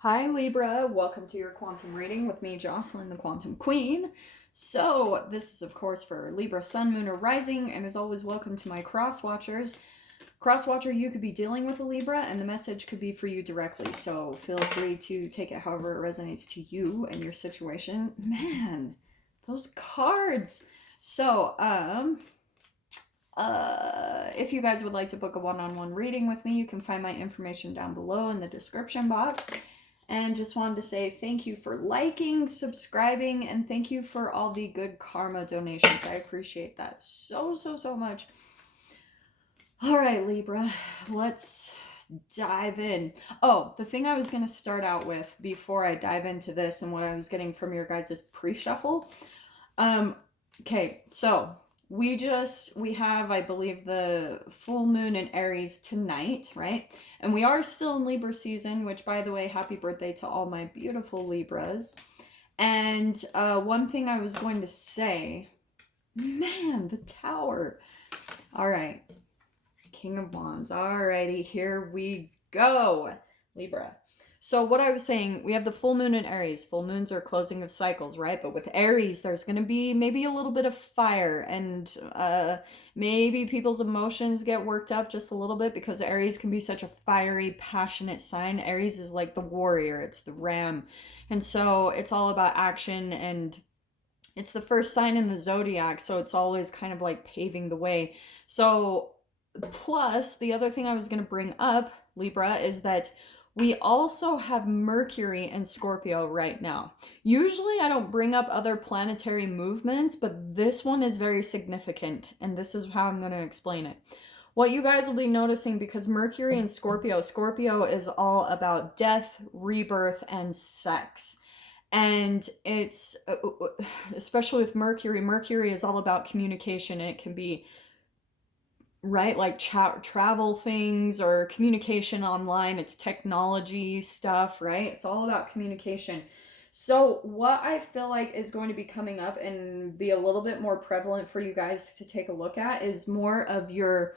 Hi Libra, welcome to your quantum reading with me, Jocelyn, the Quantum Queen. So, this is of course for Libra, Sun, Moon, or Rising, and as always, welcome to my cross watchers. Cross watcher, you could be dealing with a Libra, and the message could be for you directly, so feel free to take it however it resonates to you and your situation. Man, those cards! So, if you guys would like to book a one-on-one reading with me, you can find my information down below in the description box. And just wanted to say thank you for liking, subscribing, and thank you for all the good karma donations. I appreciate that so much. All right, Libra, let's dive in. Oh, the thing I was going to start out with before I dive into this and what I was getting from your guys' pre-shuffle. Okay, so we have, I believe, the full moon in Aries tonight, right? And we are still in Libra season, which, by the way, happy birthday to all my beautiful Libras. And one thing I was going to say, man, the Tower. All right, King of Wands. Alrighty, here we go, Libra. So what I was saying, we have the full moon in Aries. Full moons are closing of cycles, right? But with Aries, there's going to be maybe a little bit of fire, and maybe people's emotions get worked up just a little bit because Aries can be such a fiery, passionate sign. Aries is like the warrior, it's the ram. And so it's all about action, and it's the first sign in the zodiac, so it's always kind of like paving the way. So plus, the other thing I was going to bring up, Libra, is that we also have Mercury and Scorpio right now. Usually I don't bring up other planetary movements, but this one is very significant, and this is how I'm going to explain it. What you guys will be noticing, because Mercury and Scorpio is all about death, rebirth, and sex. And it's, especially with Mercury is all about communication, and it can be right, like travel things or communication online. It's technology stuff, right? It's all about communication. So what I feel like is going to be coming up and be a little bit more prevalent for you guys to take a look at is more of your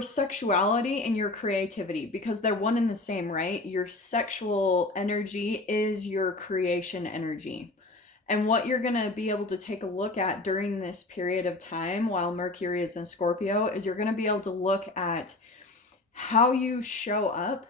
sexuality and your creativity, because they're one and the same, right? Your sexual energy is your creation energy. And what you're going to be able to take a look at during this period of time while Mercury is in Scorpio is you're going to be able to look at how you show up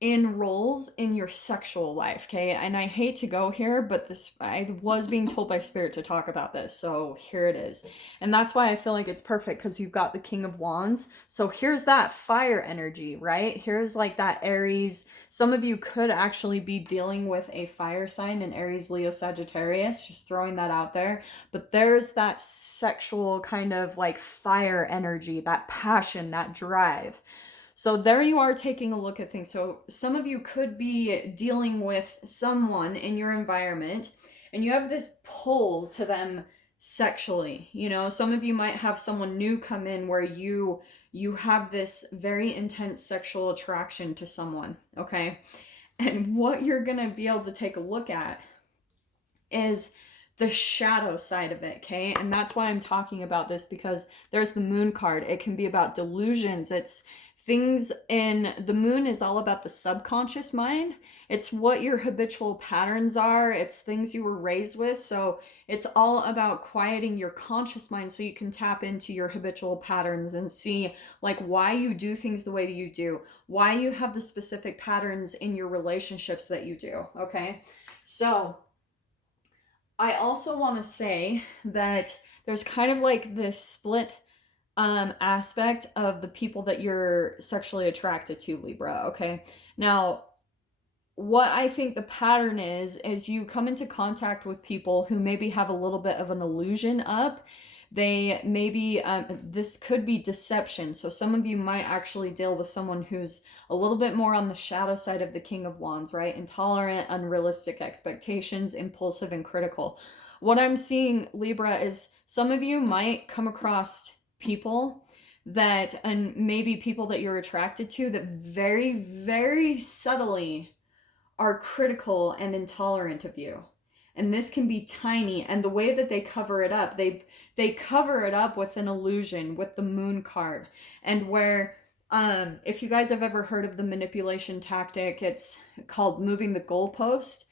in roles in your sexual life, okay? And I hate to go here, but I was being told by Spirit to talk about this, so here it is. And that's why I feel like it's perfect, because you've got the King of Wands. So here's that fire energy, right? Here's like that Aries. Some of you could actually be dealing with a fire sign, an Aries, Leo, Sagittarius, just throwing that out there. But there's that sexual kind of like fire energy, that passion, that drive. So there you are taking a look at things. So some of you could be dealing with someone in your environment and you have this pull to them sexually. You know, some of you might have someone new come in where you have this very intense sexual attraction to someone, okay? And what you're going to be able to take a look at is the shadow side of it, okay? And that's why I'm talking about this, because there's the moon card. It can be about delusions. It's things in the moon is all about the subconscious mind. It's what your habitual patterns are. It's things you were raised with. So it's all about quieting your conscious mind so you can tap into your habitual patterns and see like why you do things the way that you do, why you have the specific patterns in your relationships that you do, okay? So I also want to say that there's kind of like this split aspect of the people that you're sexually attracted to, Libra, okay? Now, what I think the pattern is you come into contact with people who maybe have a little bit of an illusion up. They maybe, this could be deception. So some of you might actually deal with someone who's a little bit more on the shadow side of the King of Wands, right? Intolerant, unrealistic expectations, impulsive, and critical. What I'm seeing, Libra, is some of you might come across people that, and maybe people that you're attracted to, that very subtly are critical and intolerant of you. And this can be tiny, and the way that they cover it up, they cover it up with an illusion, with the moon card, and where If you guys have ever heard of the manipulation tactic, it's called moving the goalpost.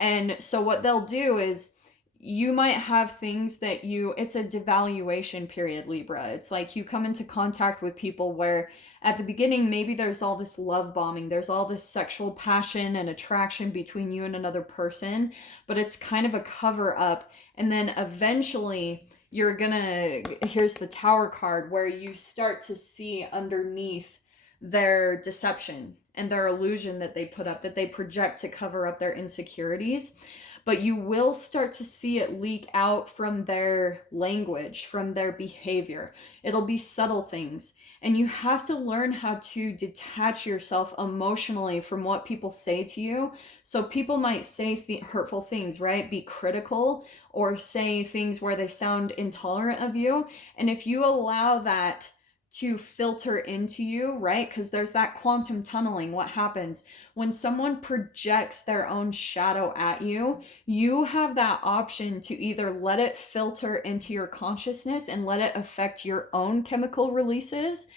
And so what they'll do is you might have things that it's a devaluation period, Libra. It's like you come into contact with people where at the beginning, maybe there's all this love bombing, there's all this sexual passion and attraction between you and another person, but it's kind of a cover up. And then eventually, here's the Tower card, where you start to see underneath their deception and their illusion that they put up, that they project to cover up their insecurities. But you will start to see it leak out from their language, from their behavior. It'll be subtle things. And you have to learn how to detach yourself emotionally from what people say to you. So people might say hurtful things, right? Be critical, or say things where they sound intolerant of you. And if you allow that to filter into you, right? Because there's that quantum tunneling. What happens when someone projects their own shadow at you? You have that option to either let it filter into your consciousness and let it affect your own chemical releases,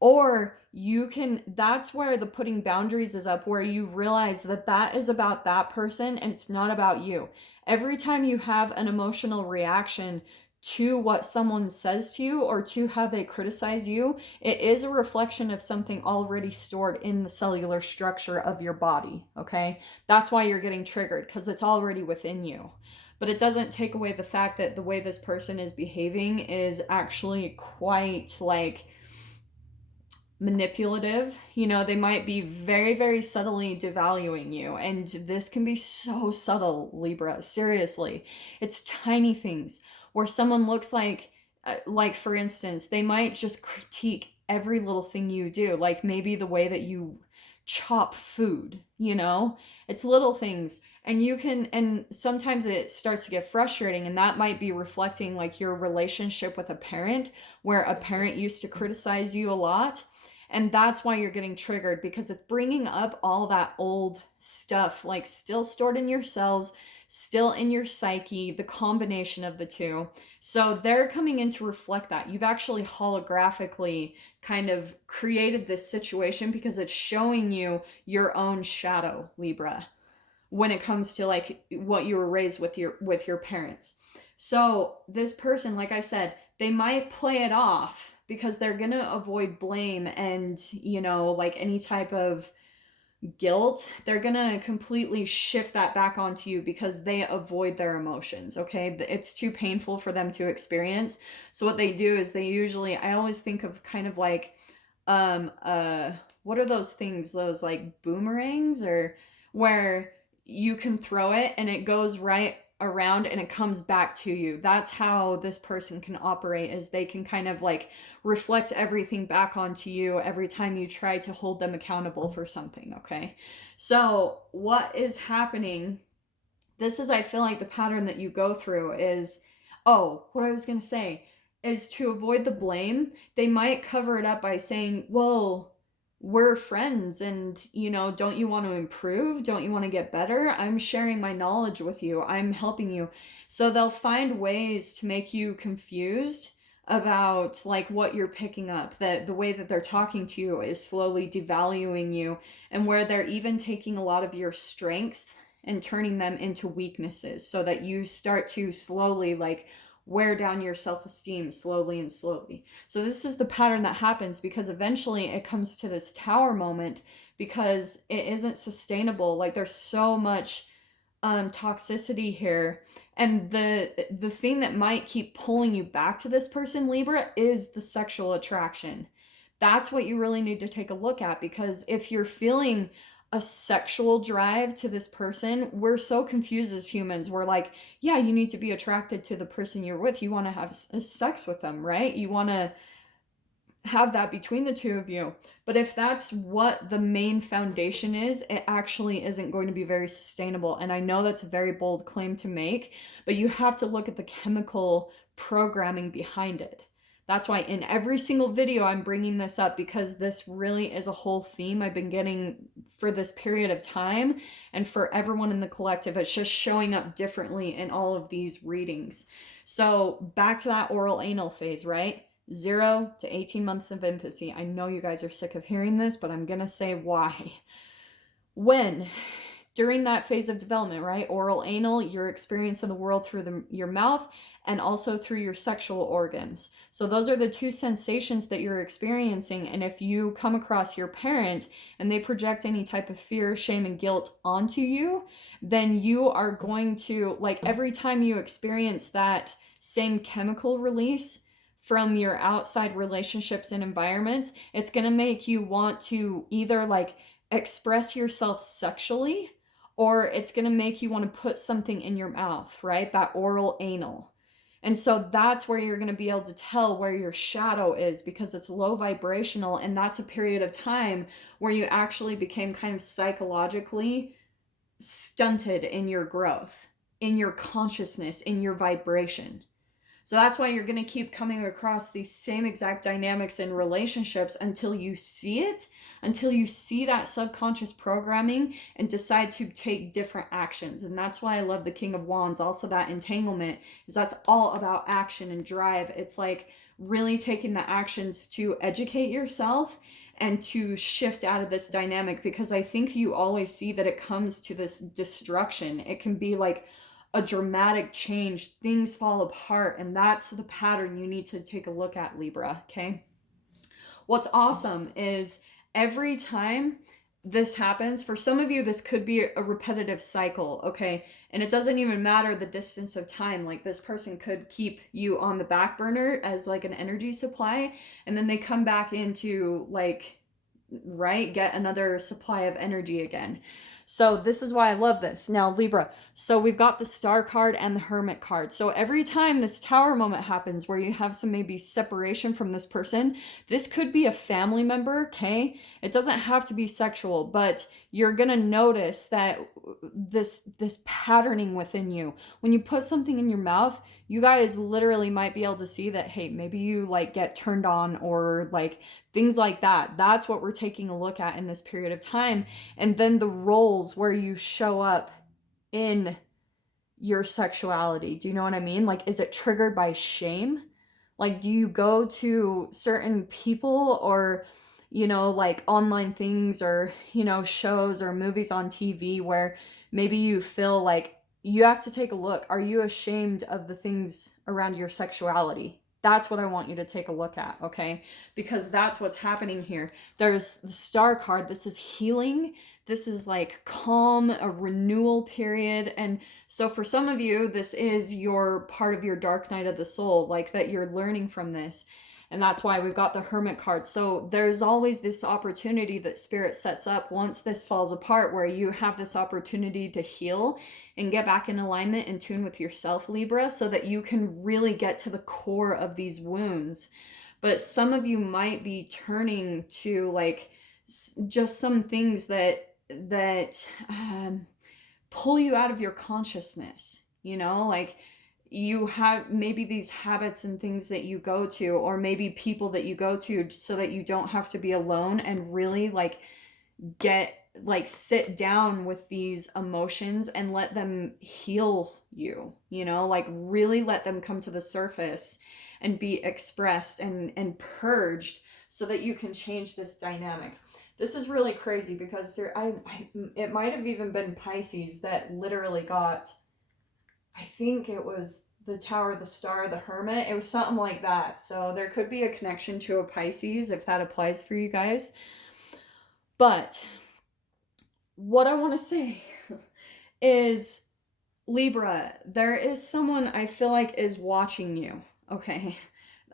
or that's where the putting boundaries is up, where you realize that is about that person and it's not about you. Every time you have an emotional reaction to what someone says to you or to how they criticize you, it is a reflection of something already stored in the cellular structure of your body, okay? That's why you're getting triggered, because it's already within you. But it doesn't take away the fact that the way this person is behaving is actually quite like manipulative. They might be very, very subtly devaluing you, and this can be so subtle, Libra. Seriously, it's tiny things where someone looks like for instance, they might just critique every little thing you do, like maybe the way that you chop food. It's little things. And sometimes it starts to get frustrating, and that might be reflecting like your relationship with a parent, where a parent used to criticize you a lot. And that's why you're getting triggered, because it's bringing up all that old stuff, like still stored in your cells, still in your psyche, the combination of the two. So they're coming in to reflect that. You've actually holographically kind of created this situation because it's showing you your own shadow, Libra, when it comes to like what you were raised with your parents. So this person, like I said, they might play it off because they're going to avoid blame and, like any type of guilt. They're going to completely shift that back onto you because they avoid their emotions, okay? It's too painful for them to experience. So what they do is I always think of kind of like, what are those things? Those like boomerangs, or where you can throw it and it goes right around and it comes back to you. That's how this person can operate, is they can kind of like reflect everything back onto you every time you try to hold them accountable for something, okay? So what is happening, this is, I feel like the pattern that you go through is, what I was going to say is, to avoid the blame, they might cover it up by saying, well, we're friends and, don't you want to improve? Don't you want to get better? I'm sharing my knowledge with you. I'm helping you. So they'll find ways to make you confused about like what you're picking up, that the way that they're talking to you is slowly devaluing you, and where they're even taking a lot of your strengths and turning them into weaknesses, so that you start to slowly like wear down your self-esteem slowly and slowly. So this is the pattern that happens, because eventually it comes to this tower moment because it isn't sustainable. Like there's so much toxicity here, and the thing that might keep pulling you back to this person, Libra, is the sexual attraction. That's what you really need to take a look at, because if you're feeling a sexual drive to this person, we're so confused as humans. We're like, yeah, you need to be attracted to the person you're with. You want to have sex with them, right? You want to have that between the two of you. But if that's what the main foundation is, it actually isn't going to be very sustainable. And I know that's a very bold claim to make, but you have to look at the chemical programming behind it. That's why in every single video I'm bringing this up, because this really is a whole theme I've been getting for this period of time, and for everyone in the collective. It's just showing up differently in all of these readings. So back to that oral anal phase, right? 0 to 18 months of infancy. I know you guys are sick of hearing this, but I'm gonna say why. When during that phase of development, right? Oral, anal, your experience of the world through your mouth and also through your sexual organs. So those are the two sensations that you're experiencing. And if you come across your parent and they project any type of fear, shame, and guilt onto you, then you are going to, like, every time you experience that same chemical release from your outside relationships and environments, it's going to make you want to either like express yourself sexually, or it's going to make you want to put something in your mouth, right? That oral, anal. And so that's where you're going to be able to tell where your shadow is, because it's low vibrational. And that's a period of time where you actually became kind of psychologically stunted in your growth, in your consciousness, in your vibration. So that's why you're going to keep coming across these same exact dynamics in relationships until you see it, until you see that subconscious programming and decide to take different actions. And that's why I love the King of Wands. Also, that entanglement is that's all about action and drive. It's like really taking the actions to educate yourself and to shift out of this dynamic, because I think you always see that it comes to this destruction. It can be like a dramatic change, things fall apart, and that's the pattern you need to take a look at, Libra, okay? What's awesome is every time this happens, for some of you, this could be a repetitive cycle, okay? And it doesn't even matter the distance of time. Like, this person could keep you on the back burner as like an energy supply, and then they come back into like, right, get another supply of energy again. So this is why I love this. Now, Libra, so we've got the Star card and the Hermit card. So every time this Tower moment happens where you have some maybe separation from this person, this could be a family member, okay? It doesn't have to be sexual, but you're gonna notice that this patterning within you. When you put something in your mouth, you guys literally might be able to see that, hey, maybe you like get turned on or like things like that. That's what we're taking a look at in this period of time. And then the roles where you show up in your sexuality. Do you know what I mean? Like, is it triggered by shame? Like, do you go to certain people or, you know, like online things or, you know, shows or movies on TV where maybe you feel like you have to take a look. Are you ashamed of the things around your sexuality? That's what I want you to take a look at, okay? Because that's what's happening here. There's the Star card. This is healing. This is like calm, a renewal period. And so for some of you, this is your part of your dark night of the soul, like that you're learning from this. And that's why we've got the Hermit card. So there's always this opportunity that Spirit sets up once this falls apart, where you have this opportunity to heal and get back in alignment and tune with yourself, Libra, so that you can really get to the core of these wounds. But some of you might be turning to like just some things that pull you out of your consciousness, you know, like you have maybe these habits and things that you go to, or maybe people that you go to, so that you don't have to be alone and really like sit down with these emotions and let them heal you, you know, like really let them come to the surface and be expressed and purged, so that you can change this dynamic. This is really crazy because it might have even been Pisces that literally got, I think it was the Tower, the Star, the Hermit. It was something like that. So there could be a connection to a Pisces if that applies for you guys. But what I want to say is, Libra, there is someone I feel like is watching you, okay?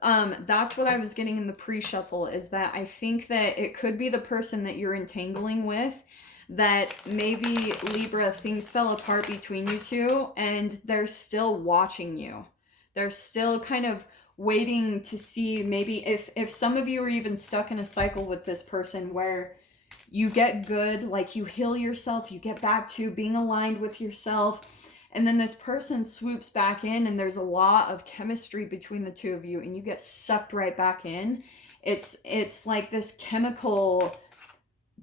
That's what I was getting in the pre-shuffle, is that I think that it could be the person that you're entangling with, that maybe, Libra, things fell apart between you two and they're still watching you. They're still kind of waiting to see maybe if some of you are even stuck in a cycle with this person where you get good, like you heal yourself, you get back to being aligned with yourself, and then this person swoops back in and there's a lot of chemistry between the two of you and you get sucked right back in. It's like this chemical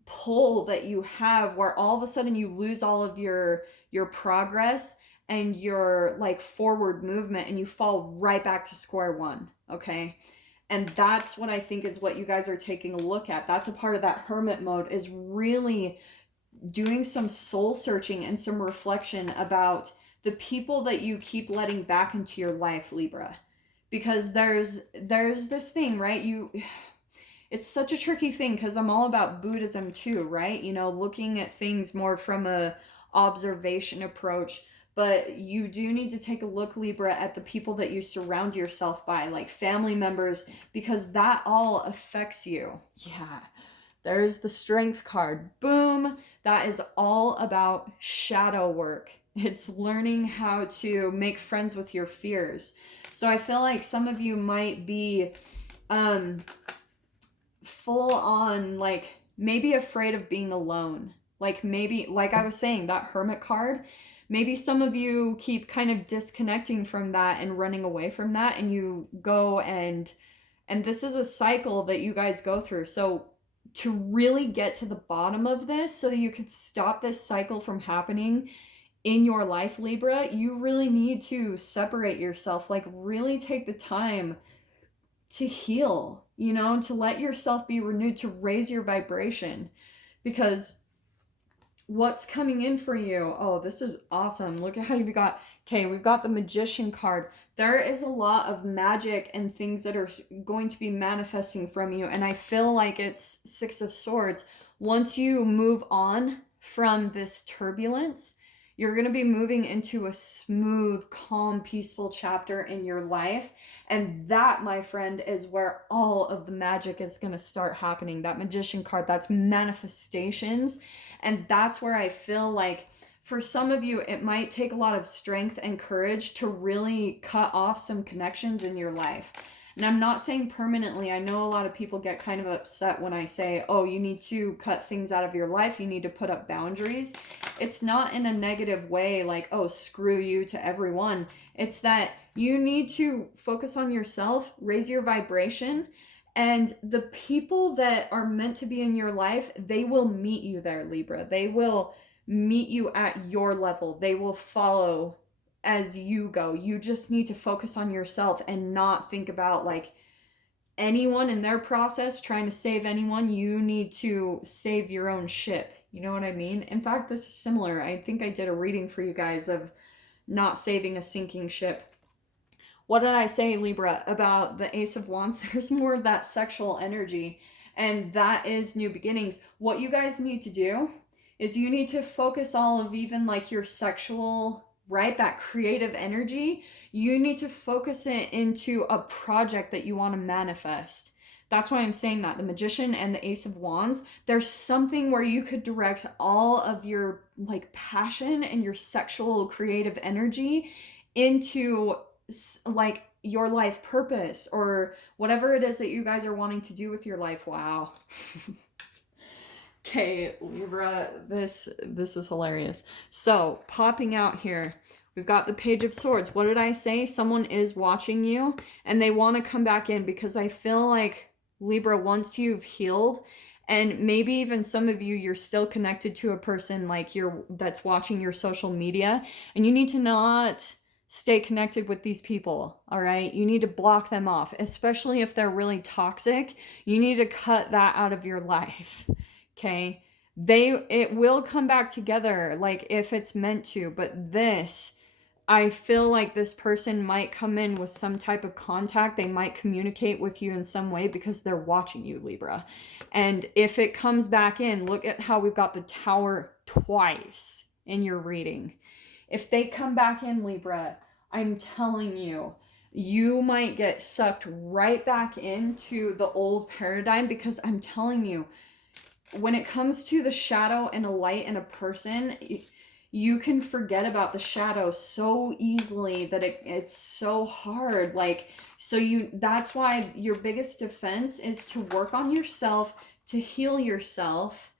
pull that you have where all of a sudden you lose all of your progress and your like forward movement and you fall right back to square one, okay? And that's what I think is what you guys are taking a look at. That's a part of that hermit mode, is really doing some soul searching and some reflection about the people that you keep letting back into your life, Libra. Because there's this thing, right? It's such a tricky thing, because I'm all about Buddhism too, right? You know, looking at things more from a observation approach. But you do need to take a look, Libra, at the people that you surround yourself by, like family members, because that all affects you. Yeah, there's the Strength card. Boom. That is all about shadow work. It's learning how to make friends with your fears. So I feel like some of you might be full on, like, maybe afraid of being alone. Like, maybe, like I was saying, that Hermit card, maybe some of you keep kind of disconnecting from that and running away from that, and you go and this is a cycle that you guys go through. So to really get to the bottom of this, so you could stop this cycle from happening in your life, Libra, you really need to separate yourself. Like, really take the time to heal, you know, to let yourself be renewed, to raise your vibration. Because what's coming in for you, oh, this is awesome. Look at how you've got, okay, we've got the Magician card. There is a lot of magic and things that are going to be manifesting from you. And I feel like it's Six of Swords. Once you move on from this turbulence, you're going to be moving into a smooth, calm, peaceful chapter in your life. And that, my friend, is where all of the magic is going to start happening. That Magician card, that's manifestations. And that's where I feel like for some of you, it might take a lot of strength and courage to really cut off some connections in your life. And I'm not saying permanently. I know a lot of people get kind of upset when I say, oh, you need to cut things out of your life. You need to put up boundaries. It's not in a negative way, like, oh, screw you to everyone. It's that you need to focus on yourself, raise your vibration, and the people that are meant to be in your life, they will meet you there, Libra. They will meet you at your level. They will follow as you go. You just need to focus on yourself and not think about like anyone in their process trying to save anyone. You need to save your own ship. You know what I mean? In fact, this is similar. I think I did a reading for you guys of not saving a sinking ship. What did I say, Libra, about the Ace of Wands? There's more of that sexual energy, and that is new beginnings. What you guys need to do is you need to focus all of even like your sexual, right, that creative energy. You need to focus it into a project that you want to manifest. That's why I'm saying that. The Magician and the Ace of Wands, there's something where you could direct all of your like passion and your sexual creative energy into like your life purpose or whatever it is that you guys are wanting to do with your life. Wow. Okay, Libra, this is hilarious. So, popping out here, we've got the Page of Swords. What did I say? Someone is watching you and they want to come back in, because I feel like, Libra, once you've healed, and maybe even some of you, you're still connected to a person like that's watching your social media, and you need to not stay connected with these people, all right? You need to block them off, especially if they're really toxic. You need to cut that out of your life, okay? It will come back together, like if it's meant to, but this, I feel like this person might come in with some type of contact. They might communicate with you in some way because they're watching you, Libra. And if it comes back in, look at how we've got the Tower twice in your reading. If they come back in, Libra, I'm telling you, you might get sucked right back into the old paradigm, because I'm telling you, when it comes to the shadow and a light in a person, you can forget about the shadow so easily that it's so hard. Like, so that's why your biggest defense is to work on yourself, to heal yourself.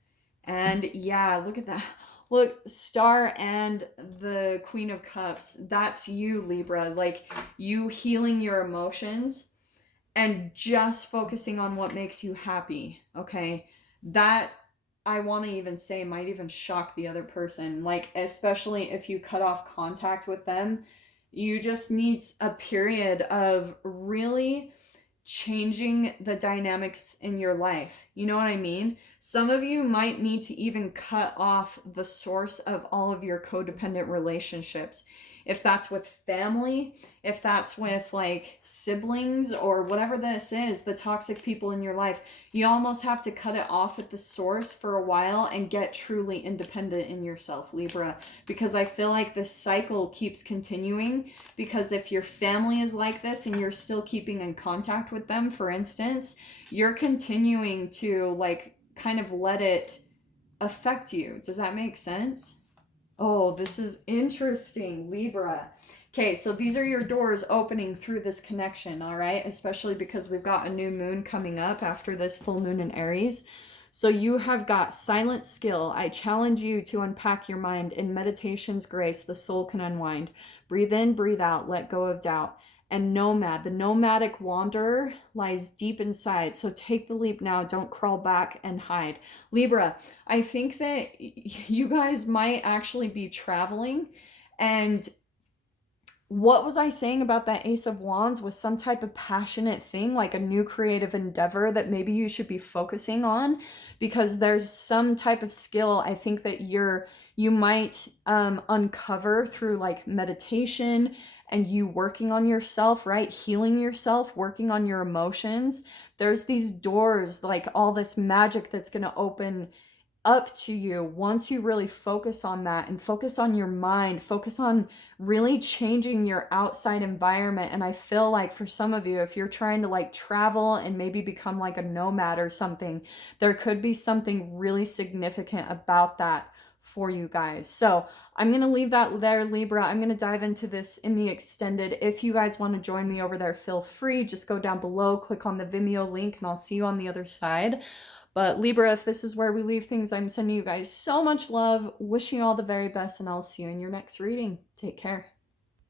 And yeah, look at that. Look, Star and the Queen of Cups, that's you, Libra. Like, you healing your emotions and just focusing on what makes you happy, okay? That, I want to even say, might even shock the other person. Like, especially if you cut off contact with them, you just need a period of really changing the dynamics in your life. You know what I mean? Some of you might need to even cut off the source of all of your codependent relationships. If that's with family, if that's with like siblings or whatever this is, the toxic people in your life, you almost have to cut it off at the source for a while and get truly independent in yourself, Libra. Because I feel like this cycle keeps continuing, because if your family is like this and you're still keeping in contact with them, for instance, you're continuing to like kind of let it affect you. Does that make sense? Oh, this is interesting, Libra. Okay, so these are your doors opening through this connection, all right? Especially because we've got a new moon coming up after this full moon in Aries. So you have got silent skill. I challenge you to unpack your mind. In meditation's grace, the soul can unwind. Breathe in, breathe out, let go of doubt. And nomad, the nomadic wanderer lies deep inside. So take the leap now. Don't crawl back and hide. Libra, I think that you guys might actually be traveling. And what was I saying about that Ace of Wands was some type of passionate thing, like a new creative endeavor that maybe you should be focusing on, because there's some type of skill I think that you might uncover through like meditation and you working on yourself, right? Healing yourself, working on your emotions. There's these doors, like all this magic that's going to open up to you once you really focus on that and focus on your mind, focus on really changing your outside environment. And I feel like for some of you, if you're trying to like travel and maybe become like a nomad or something, there could be something really significant about that for you guys. So I'm going to leave that there, Libra. I'm going to dive into this in the extended. If you guys want to join me over there, feel free. Just go down below, click on the Vimeo link, and I'll see you on the other side. But Libra, if this is where we leave things, I'm sending you guys so much love, wishing you all the very best, and I'll see you in your next reading. Take care.